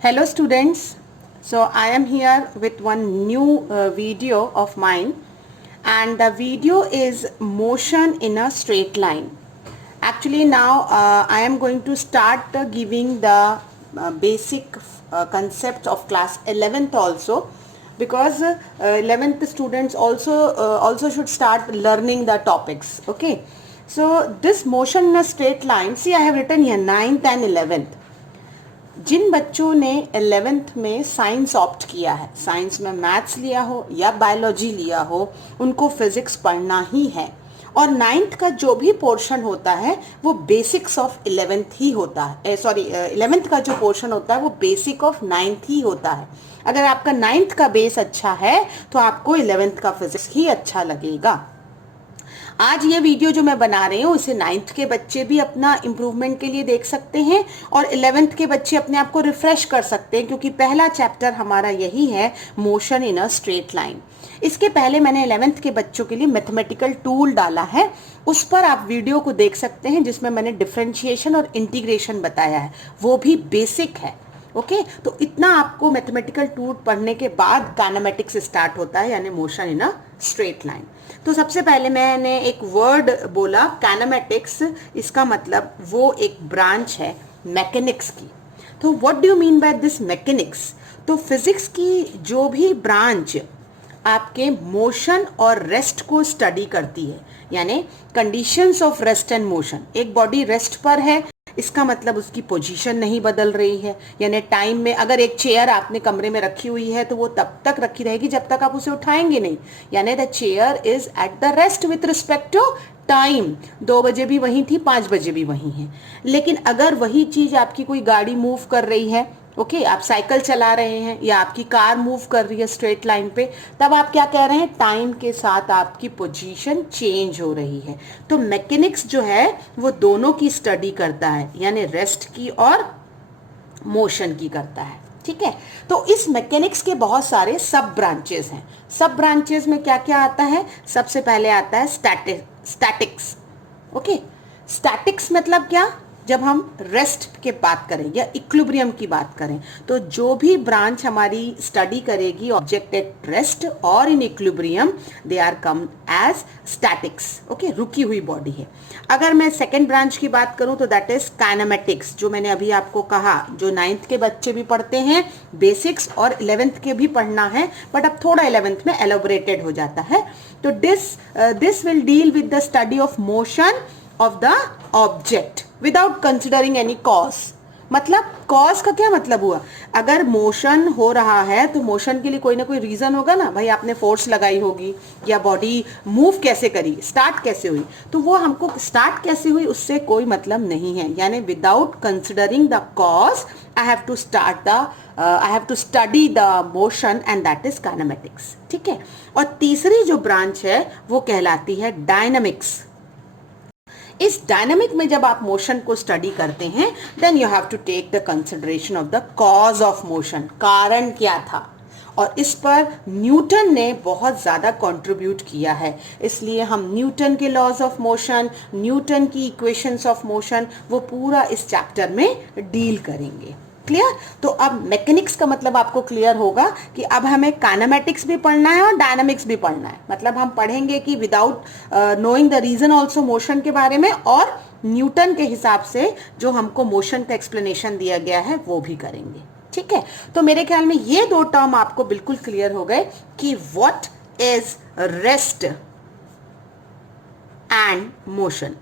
Hello students, so I am here with one new video of mine, and the video is motion in a straight line. Actually now I am going to start giving the basic concept of class 11th also, because 11th students also should start learning the topics. Okay, so this motion in a straight line, see I have written here 9th and 11th. जिन बच्चों ने 11th में science opt किया है, science में maths लिया हो या biology लिया हो, उनको फिजिक्स पढ़ना ही है। और 9th का जो भी पोर्शन होता है वो बेसिक्स ऑफ 11th ही होता है, 11th का जो पोर्शन होता है वो बेसिक ऑफ 9th ही होता है। अगर आपका 9th का बेस अच्छा है तो आपको 11th का फिजिक्स ही अच्छा लगेगा। आज ये वीडियो जो मैं बना रही हूँ इसे 9th के बच्चे भी अपना इम्प्रूवमेंट के लिए देख सकते हैं और 11th के बच्चे अपने आप को रिफ्रेश कर सकते हैं, क्योंकि पहला चैप्टर हमारा यही है, motion in a straight line. इसके पहले मैंने 11th के बच्चों के लिए मैथमेटिकल टूल डाला है, उस पर आप वीडियो को देख सकते हैं, जिसमें मैंने डिफरेंशिएशन और इंटीग्रेशन बताया है, वो भी बेसिक है। ओके, तो इतना आपको मैथमेटिकल टूल पढ़ने के बाद काइनेमेटिक्स स्टार्ट होता है, यानी motion in a straight line. तो सबसे पहले मैंने एक वर्ड बोला काइनेमेटिक्स, इसका मतलब वो एक ब्रांच है मैकेनिक्स की। तो what do you mean by this mechanics? तो फिजिक्स की जो भी ब्रांच आपके मोशन और रेस्ट को स्टडी करती है, यानी conditions of rest and motion. एक बॉडी रेस्ट पर है, इसका मतलब उसकी पोजीशन नहीं बदल रही है, यानी टाइम में अगर एक चेयर आपने कमरे में रखी हुई है तो वो तब तक रखी रहेगी जब तक आप उसे उठाएंगे नहीं, यानी the chair is at the rest with respect to time. 2 बजे भी वहीं थी, 5 बजे भी वहीं है। लेकिन अगर वही चीज आपकी कोई गाड़ी मूव कर रही है, ओके, आप साइकिल चला रहे हैं या आपकी कार मूव कर रही है स्ट्रेट लाइन पे, तब आप क्या कह रहे हैं, टाइम के साथ आपकी पोजीशन चेंज हो रही है। तो मैकेनिक्स जो है वो दोनों की स्टडी करता है, यानी रेस्ट की और मोशन की करता है। ठीक है, तो इस मैकेनिक्स के बहुत सारे सब ब्रांचेस हैं। सब ब्रांचेस में क्या क्या आता है? सबसे पहले आता है स्टैटिक्स। ओके, स्टैटिक्स मतलब क्या? जब हम रेस्ट के बात करें या इक्विलिब्रियम की बात करें, तो जो भी ब्रांच हमारी स्टडी करेगी ऑब्जेक्ट एट रेस्ट और in equilibrium, they are come as statics. Okay, रुकी हुई बॉडी है। अगर मैं सेकेंड ब्रांच की बात करूं तो दैट इज काइनेमेटिक्स, जो मैंने अभी आपको कहा, जो 9th के बच्चे भी पढ़ते हैं, बेसिक्स और 11th के भी पढ़ना है, बट अब थोड़ा 11th में एलोबरेटेड हो जाता है। तो this will deal with the study of motion of the object without considering any cause. मतलब कॉज का क्या मतलब हुआ? अगर मोशन हो रहा है तो मोशन के लिए कोई ना कोई रीजन होगा ना, भाई आपने फोर्स लगाई होगी या बॉडी मूव कैसे करी, स्टार्ट कैसे हुई, तो वो हमको स्टार्ट कैसे हुई उससे कोई मतलब नहीं है, यानी without considering the cause I have to study the motion and that is kinematics. ठीक है, और तीसरी जो ब्रांच है वो कहलाती है डायनामिक्स। इस डायनामिक में जब आप मोशन को स्टडी करते हैं, then you have to take the consideration of the cause of motion, कारण क्या था। और इस पर न्यूटन ने बहुत ज़्यादा कंट्रीब्यूट किया है, इसलिए हम न्यूटन के लॉज ऑफ मोशन, न्यूटन की इक्वेशंस ऑफ मोशन, वो पूरा इस चैप्टर में डील करेंगे। क्लियर? तो अब मैकेनिक्स का मतलब आपको क्लियर होगा कि अब हमें काइनेमेटिक्स भी पढ़ना है और डायनामिक्स भी पढ़ना है। मतलब हम पढ़ेंगे कि without knowing the reason also motion के बारे में, और न्यूटन के हिसाब से जो हमको मोशन का एक्सप्लेनेशन दिया गया है वो भी करेंगे। ठीक है, तो मेरे ख्याल में ये 2 टर्म आपको बिल्कुल क्लियर हो गए कि what is rest and motion.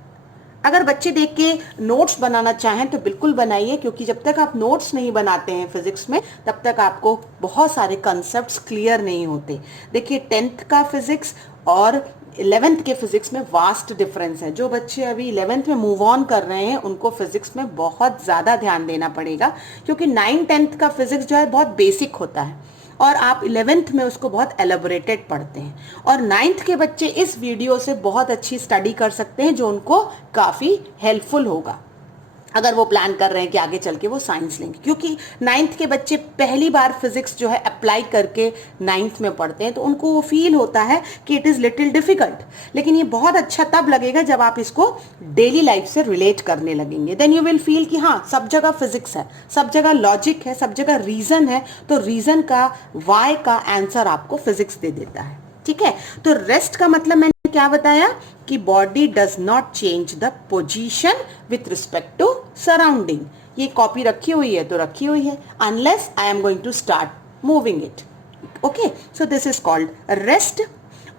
अगर बच्चे देख के नोट्स बनाना चाहें तो बिल्कुल बनाइए, क्योंकि जब तक आप नोट्स नहीं बनाते हैं फिजिक्स में, तब तक आपको बहुत सारे कॉन्सेप्ट्स क्लियर नहीं होते। देखिए 10th का फिजिक्स और 11th के फिजिक्स में वास्ट डिफरेंस है। जो बच्चे अभी 11th में मूव ऑन कर रहे हैं उनको फिजिक्स में बहुत ज़्यादा ध्यान देना पड़ेगा, क्योंकि 9-10th का फिजिक्स जो है बहुत बेसिक होता है और आप 11th में उसको बहुत एलोबरेटेड पढ़ते हैं। और 9th के बच्चे इस वीडियो से बहुत अच्छी स्टडी कर सकते हैं, जो उनको काफ़ी हेल्पफुल होगा। अगर वो प्लान कर रहे हैं कि आगे चल के वो साइंस लेंगे, क्योंकि 9th के बच्चे पहली बार फिजिक्स जो है अप्लाई करके 9th में पढ़ते हैं, तो उनको वो फील होता है कि इट इज़ लिटिल डिफिकल्ट। लेकिन ये बहुत अच्छा तब लगेगा जब आप इसको डेली लाइफ से रिलेट करने लगेंगे। देन यू विल फील कि हाँ, सब जगह फिजिक्स है, सब जगह लॉजिक है, सब जगह रीजन है, तो रीजन का वाई का आंसर आपको फिजिक्स दे देता है। ठीक है, तो रेस्ट का मतलब मैंने क्या बताया कि body does not change the position with respect to surrounding. ये कॉपी रखी हुई है तो रखी हुई है, unless I am going to start moving it. Okay, so this is called rest.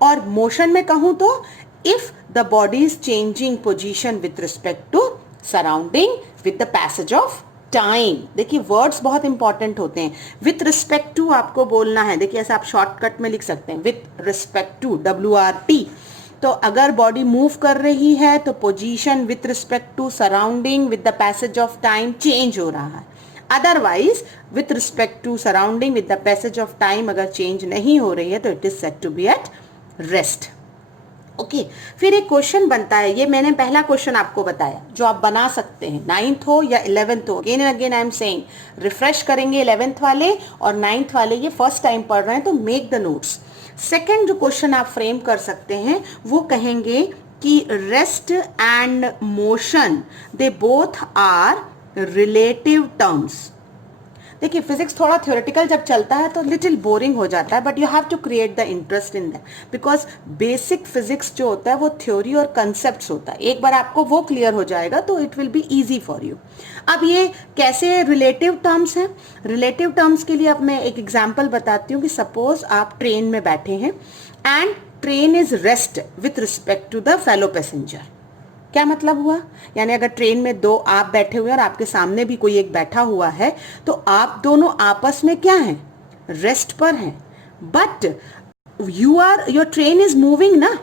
और मोशन में कहूं तो if the body is changing position with respect to surrounding with the passage of time. देखिए वर्ड्स बहुत important होते हैं। With respect to आपको बोलना है, देखिए ऐसा आप शॉर्टकट में लिख सकते हैं, विथ रिस्पेक्ट टू, WRT। तो अगर बॉडी मूव कर रही है तो position with respect to surrounding with the passage of time change हो रहा है। Otherwise with respect to surrounding with the passage of time अगर चेंज नहीं हो रही है तो it is said to be at rest. Okay, फिर एक क्वेश्चन बनता है, ये मैंने पहला क्वेश्चन आपको बताया जो आप बना सकते हैं, 9th हो या 11th हो। Again and again I am saying, refresh करेंगे 11th वाले और 9th वाले, ये फर्स्ट टाइम पढ़ रहे हैं तो मेक द नोट्स। सेकेंड जो क्वेश्चन आप फ्रेम कर सकते हैं वो कहेंगे कि rest and motion they both are relative terms. देखिए फिजिक्स थोड़ा थ्योरेटिकल जब चलता है तो लिटिल बोरिंग हो जाता है, but you have to create the interest in that, because basic physics जो होता है वो थ्योरी और कंसेप्ट्स होता है। एक बार आपको वो क्लियर हो जाएगा तो it will be easy for you. अब ये कैसे रिलेटिव टर्म्स हैं? रिलेटिव टर्म्स के लिए अब मैं एक एग्जाम्पल बताती हूँ कि सपोज आप ट्रेन में बैठे हैं and train is rest with respect to the fellow passenger. क्या मतलब हुआ? यानी अगर ट्रेन में दो आप बैठे हुए और आपके सामने भी कोई एक बैठा हुआ है तो आप दोनों आपस में क्या हैं? रेस्ट पर हैं, but your train is moving ना।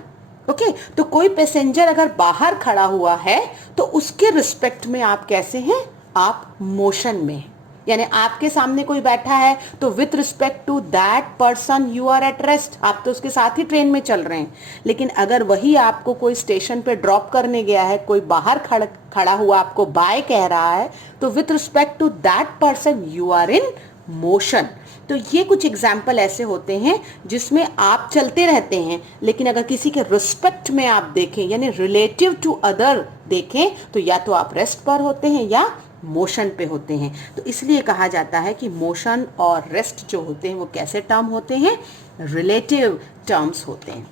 ओके, तो कोई पैसेंजर अगर बाहर खड़ा हुआ है तो उसके रिस्पेक्ट में आप कैसे हैं? आप मोशन में हैं। यानी आपके सामने कोई बैठा है तो with respect to that person you are at rest, आप तो उसके साथ ही ट्रेन में चल रहे हैं। लेकिन अगर वही आपको कोई स्टेशन पे ड्रॉप करने गया है, कोई बाहर खड़ा हुआ आपको बाय कह रहा है, तो with respect to that person you are in motion. तो ये कुछ एग्जाम्पल ऐसे होते हैं जिसमें आप चलते रहते हैं, लेकिन अगर किसी के रिस्पेक्ट में आप देखें यानी रिलेटिव टू अदर देखें तो या तो आप रेस्ट पर होते हैं या मोशन पे होते हैं। तो इसलिए कहा जाता है कि मोशन और रेस्ट जो होते हैं वो कैसे टर्म होते हैं? रिलेटिव टर्म्स होते हैं।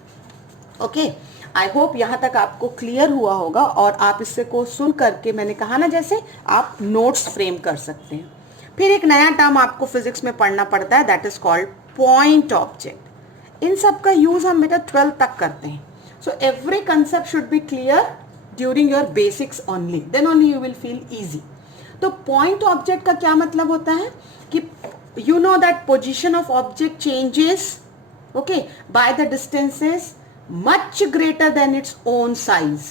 ओके, आई होप यहाँ तक आपको क्लियर हुआ होगा और आप इससे को सुन करके, मैंने कहा ना जैसे, आप नोट्स फ्रेम कर सकते हैं। फिर एक नया टर्म आपको फिजिक्स में पढ़ना पड़ता है, that is called point object. इन सब का यूज हम बेटा 12th तक करते हैं। So every concept should be clear during your basics only, then only you will feel easy. तो पॉइंट ऑब्जेक्ट का क्या मतलब होता है कि you know that position of object changes, okay, by the distances much greater than its own size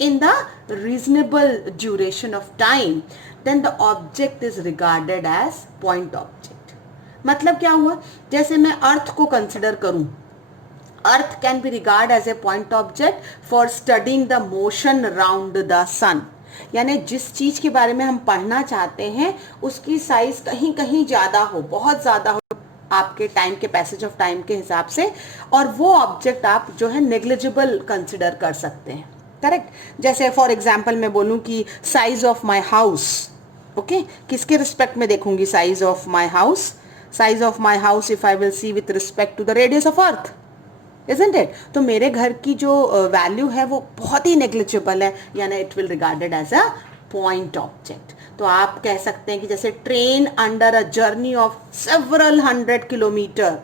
in the reasonable duration of time, then the object is regarded as point object। मतलब क्या हुआ? जैसे मैं अर्थ को consider करूं, earth can be regard as a point object for studying the motion around the sun. यानी जिस चीज के बारे में हम पढ़ना चाहते हैं उसकी साइज कहीं कहीं ज्यादा हो, बहुत ज्यादा हो आपके टाइम के पैसेज ऑफ टाइम के हिसाब से, और वो ऑब्जेक्ट आप जो है नेग्लिजिबल कंसिडर कर सकते हैं। करेक्ट? जैसे फॉर एग्जाम्पल मैं बोलूं कि size of my house, okay, किसके रिस्पेक्ट में देखूंगी size of my house? Size of my house if I will see with respect to the radius of earth, isn't it? तो मेरे घर की जो वैल्यू है वो बहुत ही नेग्लिजिबल है, यानी it will regarded as a point object. तो आप कह सकते हैं कि जैसे train under a journey of several 100 kilometre,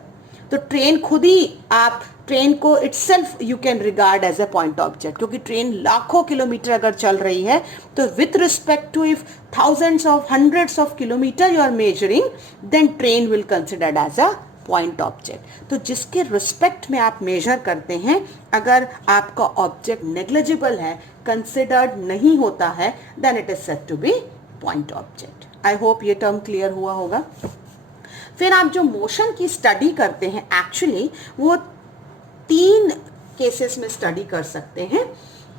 तो ट्रेन खुद ही, आप ट्रेन को itself you can regard as a point object, क्योंकि ट्रेन लाखों किलोमीटर अगर चल रही है तो with respect to if thousands of hundreds of kilometre you are measuring, then train will considered as a point object. तो जिसके रिस्पेक्ट में आप मेजर करते हैं, अगर आपका ऑब्जेक्ट नेग्लिजिबल है, कंसिडर्ड नहीं होता है, then it is said to be point object. I hope ये टर्म क्लियर हुआ होगा। फिर आप जो मोशन की स्टडी करते हैं, एक्चुअली वो 3 केसेस में स्टडी कर सकते हैं।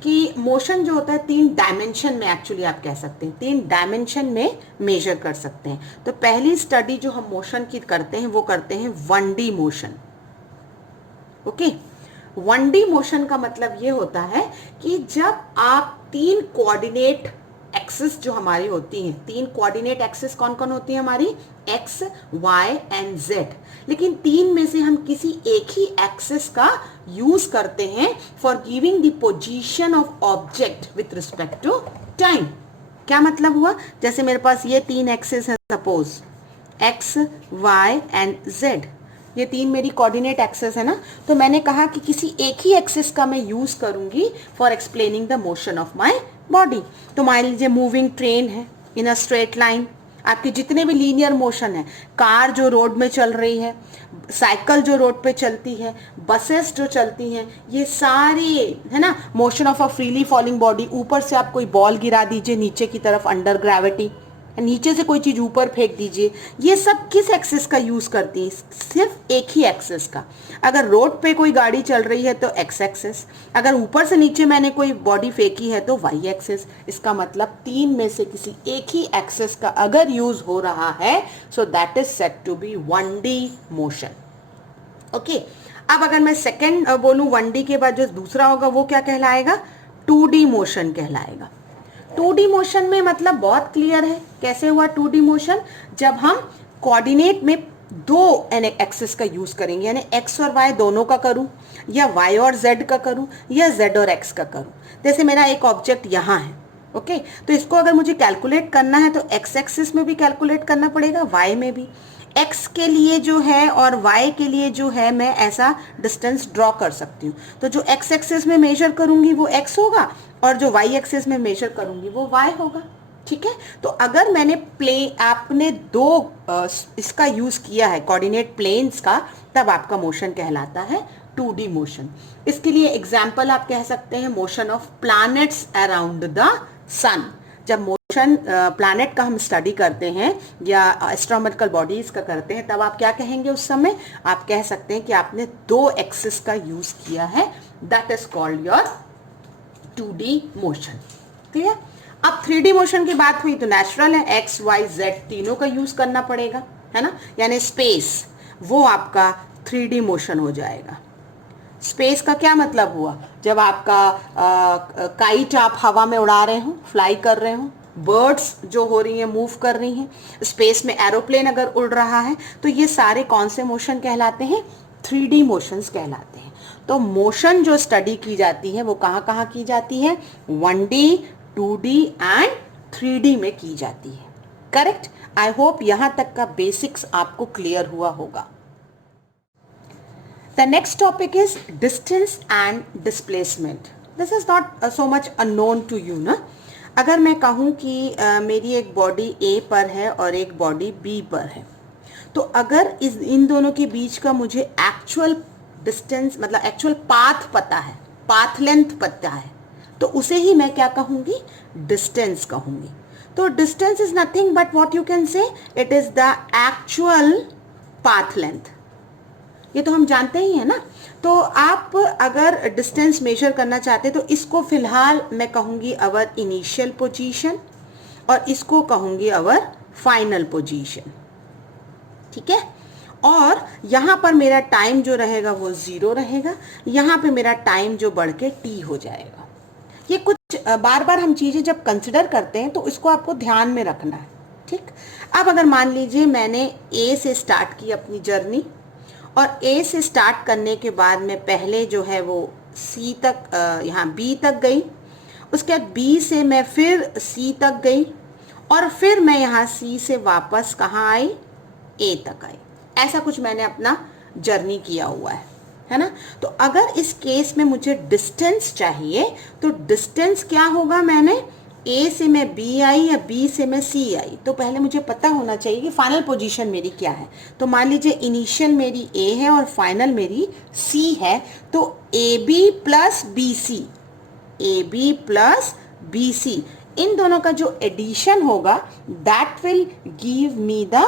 कि मोशन जो होता है 3 डायमेंशन में, एक्चुअली आप कह सकते हैं 3 डायमेंशन में मेजर कर सकते हैं। तो पहली स्टडी जो हम मोशन की करते हैं वो करते हैं 1D motion. Okay, 1D motion का मतलब ये होता है कि जब आप 3 कोऑर्डिनेट एक्सिस जो हमारी होती हैं, 3 कोऑर्डिनेट एक्सिस कौन कौन होती है हमारी, एक्स, वाई एंड जेड, लेकिन 3 में से हम किसी एक ही एक्सिस का यूज करते हैं for giving the position of object with respect to time. क्या मतलब हुआ, जैसे मेरे पास ये 3 एक्सिस है, suppose x, y and z, ये 3 मेरी कोऑर्डिनेट एक्सिस है ना, तो मैंने कहा कि किसी एक ही एक्सिस का मैं यूज करूंगी for explaining the motion of my body. तो मान लीजिए मूविंग ट्रेन है इन अ स्ट्रेट लाइन, आपके जितने भी लीनियर मोशन है, कार जो रोड में चल रही है, साइकिल जो रोड पे चलती है, बसेस जो चलती हैं, ये सारे है ना motion of a freely falling body. ऊपर से आप कोई बॉल गिरा दीजिए नीचे की तरफ अंडर ग्रेविटी, नीचे से कोई चीज ऊपर फेंक दीजिए, ये सब किस एक्सिस का यूज करती है, सिर्फ एक ही एक्सिस का। अगर रोड पे कोई गाड़ी चल रही है तो एक्स एक्सिस, अगर ऊपर से नीचे मैंने कोई बॉडी फेंकी है तो वाई एक्सिस। इसका मतलब 3 में से किसी एक ही एक्सिस का अगर यूज हो रहा है, so that is said to be 1D motion. Okay, अब अगर मैं सेकेंड बोलूं 1D के बाद जो दूसरा होगा वो क्या कहलाएगा, 2D मोशन कहलाएगा। 2D मोशन में मतलब बहुत क्लियर है, कैसे हुआ 2D मोशन, जब हम कोऑर्डिनेट में 2 एक्सिस का यूज करेंगे, यानी एक्स और वाई दोनों का करूं, या वाई और जेड का करूं, या जेड और एक्स का करूं। जैसे मेरा एक ऑब्जेक्ट यहाँ है, ओके, तो इसको अगर मुझे कैलकुलेट करना है तो एक्स एक्सिस में भी कैलकुलेट करना पड़ेगा, वाई में भी। एक्स के लिए जो है और वाई के लिए जो है मैं ऐसा डिस्टेंस ड्रॉ कर सकती हूँ। तो जो एक्स एक्सिस में मेजर करूंगी वो एक्स होगा और जो वाई एक्सिस में मेजर करूंगी वो वाई होगा। ठीक है, तो अगर मैंने आपने 2 इसका यूज किया है कोऑर्डिनेट प्लेन्स का, तब आपका मोशन कहलाता है 2D मोशन। इसके लिए एग्जाम्पल आप कह सकते हैं motion of planets around the sun. जब मोशन प्लैनेट का हम स्टडी करते हैं या एस्ट्रोनॉमिकल बॉडीज का करते हैं, तब आप क्या कहेंगे उस समय, आप कह सकते हैं कि आपने 2 एक्सिस का यूज किया है, that is called your 2D motion. Clear. अब 3D मोशन की बात हुई तो नेचुरल है, एक्स वाई जेड तीनों का यूज करना पड़ेगा, है ना, यानी स्पेस वो आपका 3D मोशन हो जाएगा। स्पेस का क्या मतलब हुआ, जब आपका काइट आप हवा में उड़ा रहे हो, फ्लाई कर रहे हो, बर्ड्स जो हो रही हैं मूव कर रही हैं, स्पेस में एरोप्लेन अगर उड़ रहा है, तो ये सारे कौन से मोशन कहलाते हैं, 3D मोशंस कहलाते हैं। तो मोशन जो स्टडी की जाती है वो कहाँ कहाँ की जाती है, 1D, 2D एंड 3D में की जाती है। करेक्ट। आई होप यहाँ तक का बेसिक्स आपको क्लियर हुआ होगा। The next topic is distance and displacement. This is not so much unknown to you ना। अगर मैं कहूँ कि मेरी एक बॉडी A पर है और एक बॉडी B पर है, तो अगर इन दोनों के बीच का मुझे एक्चुअल डिस्टेंस मतलब एक्चुअल पाथ पता है, पाथ लेंथ पता है, तो उसे ही मैं क्या कहूँगी, डिस्टेंस कहूँगी। तो distance is nothing but what you can say, it is the actual path length. ये तो हम जानते ही हैं ना। तो आप अगर डिस्टेंस मेजर करना चाहते हैं तो इसको फिलहाल मैं कहूँगी अवर इनिशियल पोजीशन और इसको कहूँगी अवर फाइनल पोजीशन। ठीक है, और यहाँ पर मेरा टाइम जो रहेगा वो 0 रहेगा, यहाँ पे मेरा टाइम जो बढ़ के t हो जाएगा। ये कुछ बार बार हम चीज़ें जब कंसिडर करते हैं तो इसको आपको ध्यान में रखना है। ठीक, अब अगर मान लीजिए मैंने A से स्टार्ट की अपनी जर्नी और A से स्टार्ट करने के बाद में पहले जो है वो C तक यहाँ B तक गई, उसके बाद B से मैं फिर C तक गई और फिर मैं यहाँ C से वापस कहाँ आई, A तक आई। ऐसा कुछ मैंने अपना जर्नी किया हुआ है ना। तो अगर इस केस में मुझे डिस्टेंस चाहिए तो डिस्टेंस क्या होगा, मैंने A से मैं B आई या B से मैं C आई, तो पहले मुझे पता होना चाहिए कि फाइनल पोजीशन मेरी क्या है। तो मान लीजिए इनिशियल मेरी A है और फाइनल मेरी C है, तो AB plus BC, AB plus BC इन दोनों का जो एडिशन होगा that will give me the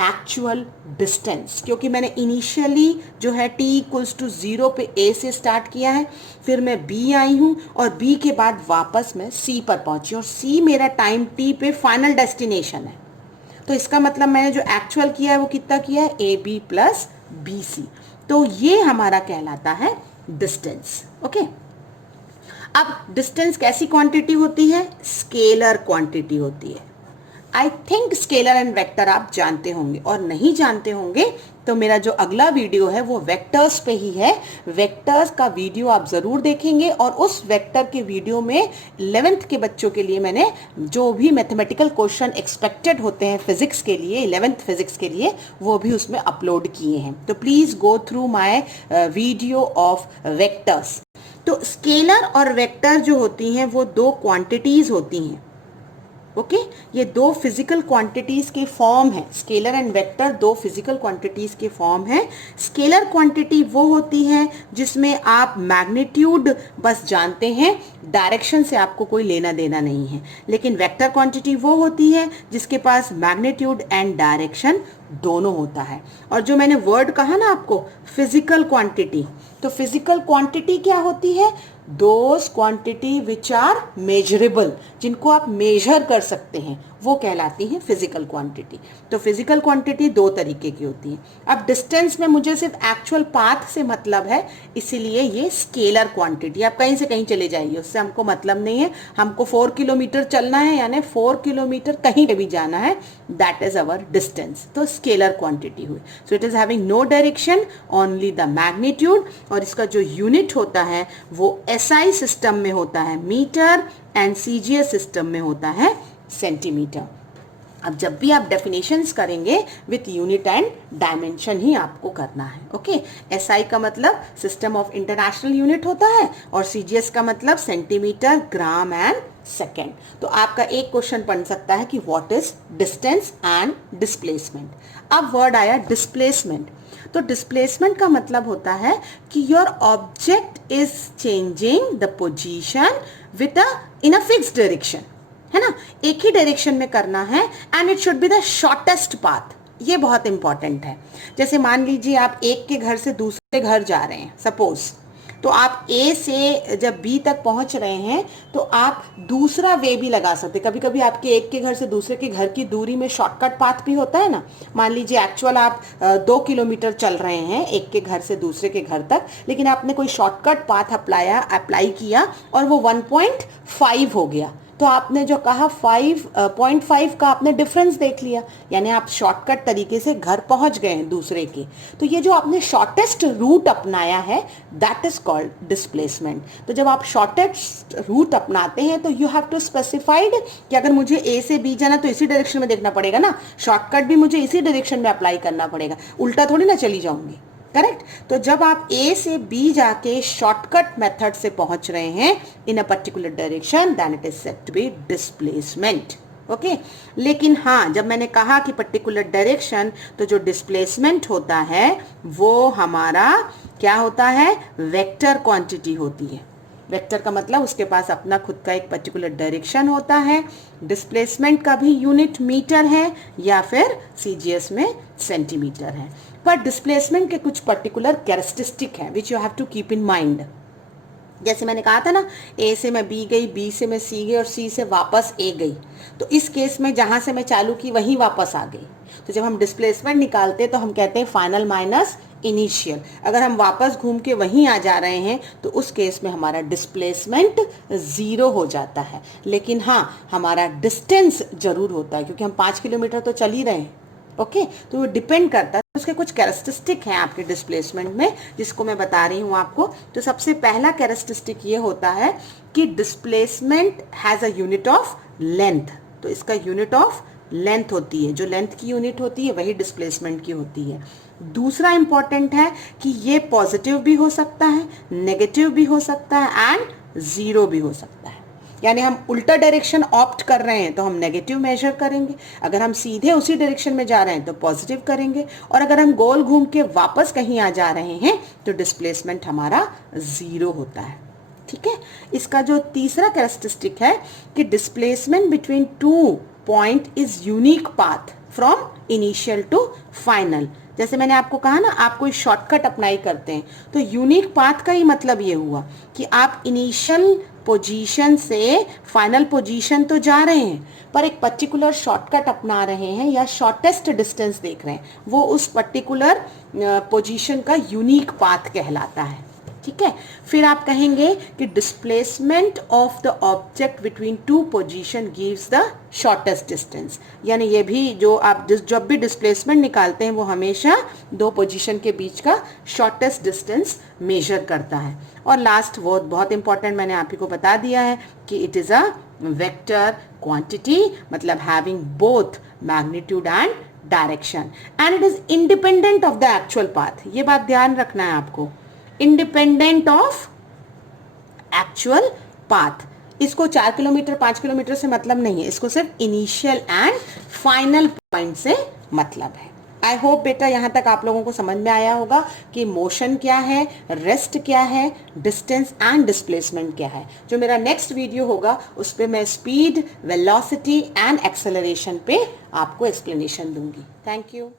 actual distance, क्योंकि मैंने इनिशियली जो है t इक्वल्स टू 0 पे a से स्टार्ट किया है, फिर मैं b आई हूँ और b के बाद वापस मैं c पर पहुंची और c मेरा टाइम t पे फाइनल डेस्टिनेशन है। तो इसका मतलब मैंने जो एक्चुअल किया है वो कितना किया है, a b plus b c. तो ये हमारा कहलाता है डिस्टेंस। ओके, अब डिस्टेंस कैसी क्वांटिटी होती है, स्केलर क्वांटिटी होती है। I think scalar and vector आप जानते होंगे, और नहीं जानते होंगे तो मेरा जो अगला वीडियो है वो वेक्टर्स पे ही है। वेक्टर्स का वीडियो आप ज़रूर देखेंगे, और उस वेक्टर के वीडियो में 11th के बच्चों के लिए मैंने जो भी मैथमेटिकल क्वेश्चन एक्सपेक्टेड होते हैं फिजिक्स के लिए, 11th फिजिक्स के लिए, वो भी उसमें अपलोड किए हैं। तो please go through my video of vectors. तो स्केलर और वेक्टर जो होती हैं वो दो क्वांटिटीज़ होती हैं। ओके, ये दो फिजिकल क्वांटिटीज के फॉर्म है। स्केलर एंड वेक्टर दो फिजिकल क्वांटिटीज के फॉर्म है। स्केलर क्वांटिटी वो होती है जिसमें आप मैग्नीट्यूड बस जानते हैं, डायरेक्शन से आपको कोई लेना देना नहीं है। लेकिन वेक्टर क्वांटिटी वो होती है जिसके पास मैग्नीट्यूड एंड डायरेक्शन दोनों होता है। और जो मैंने वर्ड कहा ना आपको, फिजिकल क्वांटिटी, तो फिजिकल क्वांटिटी क्या होती है, those quantity which are measurable, जिनको आप मेजर कर सकते हैं, वो कहलाती हैं फिजिकल क्वांटिटी। तो फिजिकल क्वांटिटी दो तरीके की होती है। अब डिस्टेंस में मुझे सिर्फ एक्चुअल पाथ से मतलब है, इसीलिए ये स्केलर क्वांटिटी। आप कहीं से कहीं चले जाइए, उससे हमको मतलब नहीं है। हमको 4 किलोमीटर चलना है, यानी 4 किलोमीटर कहीं पे भी जाना है, दैट इज अवर डिस्टेंस। तो स्केलर क्वांटिटी हुई। So it is having no direction, only the magnitude, और इसका जो यूनिट होता है वो एसआई सिस्टम में होता है मीटर, एंड सीजीएस सिस्टम में होता है सेंटीमीटर। अब जब भी आप डेफिनेशंस करेंगे विथ यूनिट एंड डायमेंशन ही आपको करना है। ओके, एसआई का मतलब सिस्टम ऑफ इंटरनेशनल यूनिट होता है, और सीजीएस का मतलब सेंटीमीटर, ग्राम एंड सेकेंड। तो आपका एक क्वेश्चन बन सकता है कि what is distance and displacement. अब वर्ड आया डिस्प्लेसमेंट। तो डिस्प्लेसमेंट का मतलब होता है कि your object is changing the position with in a fixed direction, है ना, एक ही डायरेक्शन में करना है, and it should be the shortest path. ये बहुत इंपॉर्टेंट है। जैसे मान लीजिए आप एक के घर से दूसरे घर जा रहे हैं, सपोज, तो आप ए से जब बी तक पहुंच रहे हैं तो आप दूसरा वे भी लगा सकते। कभी कभी आपके एक के घर से दूसरे के घर की दूरी में शॉर्टकट पाथ भी होता है ना। मान लीजिए एक्चुअल आप 2 किलोमीटर चल रहे हैं एक के घर से दूसरे के घर तक, लेकिन आपने कोई शॉर्टकट पाथ अप्लाई किया और वो 1.5 हो गया, तो आपने जो कहा 5.5 का आपने डिफरेंस देख लिया, यानी आप शॉर्टकट तरीके से घर पहुंच गए हैं दूसरे के। तो ये जो आपने शॉर्टेस्ट रूट अपनाया है, दैट इज कॉल्ड डिस्प्लेसमेंट। तो जब आप शॉर्टेस्ट रूट अपनाते हैं तो यू हैव टू स्पेसिफाइड कि अगर मुझे ए से बी जाना तो इसी डायरेक्शन में देखना पड़ेगा ना, शॉर्टकट भी मुझे इसी डायरेक्शन में अप्लाई करना पड़ेगा, उल्टा थोड़ी ना चली जाऊंगी। करेक्ट। तो जब आप ए से बी जाके शॉर्टकट मेथड से पहुंच रहे हैं in a particular direction, then it is said to be displacement. Okay, लेकिन हाँ, जब मैंने कहा कि पर्टिकुलर डायरेक्शन, तो जो डिस्प्लेसमेंट होता है वो हमारा क्या होता है, वेक्टर क्वांटिटी होती है। वेक्टर का मतलब उसके पास अपना खुद का एक पर्टिकुलर डायरेक्शन होता है। डिस्प्लेसमेंट का भी यूनिट मीटर है या फिर सीजीएस में सेंटीमीटर है। पर डिस्प्लेसमेंट के कुछ पर्टिकुलर कैरेक्टरिस्टिक है which you have to keep in mind. जैसे मैंने कहा था ना, ए से मैं बी गई, बी से मैं सी गई और सी से वापस ए गई, तो इस केस में जहां से मैं चालू की वहीं वापस आ गई। तो जब हम डिस्प्लेसमेंट निकालते हैं तो हम कहते हैं फाइनल माइनस इनिशियल। अगर हम वापस घूम के वहीं आ जा रहे हैं तो उस केस में हमारा डिस्प्लेसमेंट 0 हो जाता है। लेकिन हाँ, हमारा डिस्टेंस जरूर होता है, क्योंकि हम 5 किलोमीटर तो चल ही रहे हैं। ओके, तो वो डिपेंड करता है। उसके कुछ कैरेक्टरिस्टिक हैं आपके डिस्प्लेसमेंट में, जिसको मैं बता रही हूँ आपको। तो सबसे पहला कैरेक्टरिस्टिक ये होता है कि displacement has a unit of length. तो इसका यूनिट ऑफ लेंथ होती है, जो लेंथ की यूनिट होती है वही डिस्प्लेसमेंट की होती है। दूसरा इंपॉर्टेंट है कि ये पॉजिटिव भी हो सकता है, नेगेटिव भी हो सकता है एंड 0 भी हो सकता है। यानी हम उल्टा डायरेक्शन ऑप्ट कर रहे हैं तो हम नेगेटिव मेजर करेंगे, अगर हम सीधे उसी डायरेक्शन में जा रहे हैं तो पॉजिटिव करेंगे, और अगर हम गोल घूम के वापस कहीं आ जा रहे हैं तो डिस्प्लेसमेंट हमारा 0 होता है। ठीक है। इसका जो तीसरा कैरेक्टरिस्टिक है कि displacement between 2 point is unique path from initial to final. जैसे मैंने आपको कहा ना, आप कोई शॉर्टकट अप्लाई करते हैं तो यूनिक पाथ का ही मतलब ये हुआ कि आप इनिशियल पोजीशन से फाइनल पोजीशन तो जा रहे हैं, पर एक पर्टिकुलर शॉर्टकट अपना रहे हैं या शॉर्टेस्ट डिस्टेंस देख रहे हैं, वो उस पर्टिकुलर पोजीशन का यूनिक पाथ कहलाता है। ठीक है, फिर आप कहेंगे कि displacement of the object between two position gives the shortest distance, यानी ये भी जो आप जब भी डिस्प्लेसमेंट निकालते हैं वो हमेशा दो पोजीशन के बीच का शॉर्टेस्ट डिस्टेंस मेजर करता है। और लास्ट वो बहुत इंपॉर्टेंट, मैंने आप ही को बता दिया है कि it is a vector quantity, मतलब having both magnitude and direction, and it is independent of the actual path. ये बात ध्यान रखना है आपको, इंडिपेंडेंट ऑफ एक्चुअल पाथ। इसको 4 किलोमीटर 5 किलोमीटर से मतलब नहीं है, इसको सिर्फ इनिशियल एंड फाइनल पॉइंट से मतलब है। आई होप बेटा यहाँ तक आप लोगों को समझ में आया होगा कि मोशन क्या है, रेस्ट क्या है, डिस्टेंस एंड डिस्प्लेसमेंट क्या है। जो मेरा नेक्स्ट वीडियो होगा उस पर मैं स्पीड, वेलोसिटी एंड एक्सेलरेशन पे आपको एक्सप्लेनेशन दूंगी। Thank you.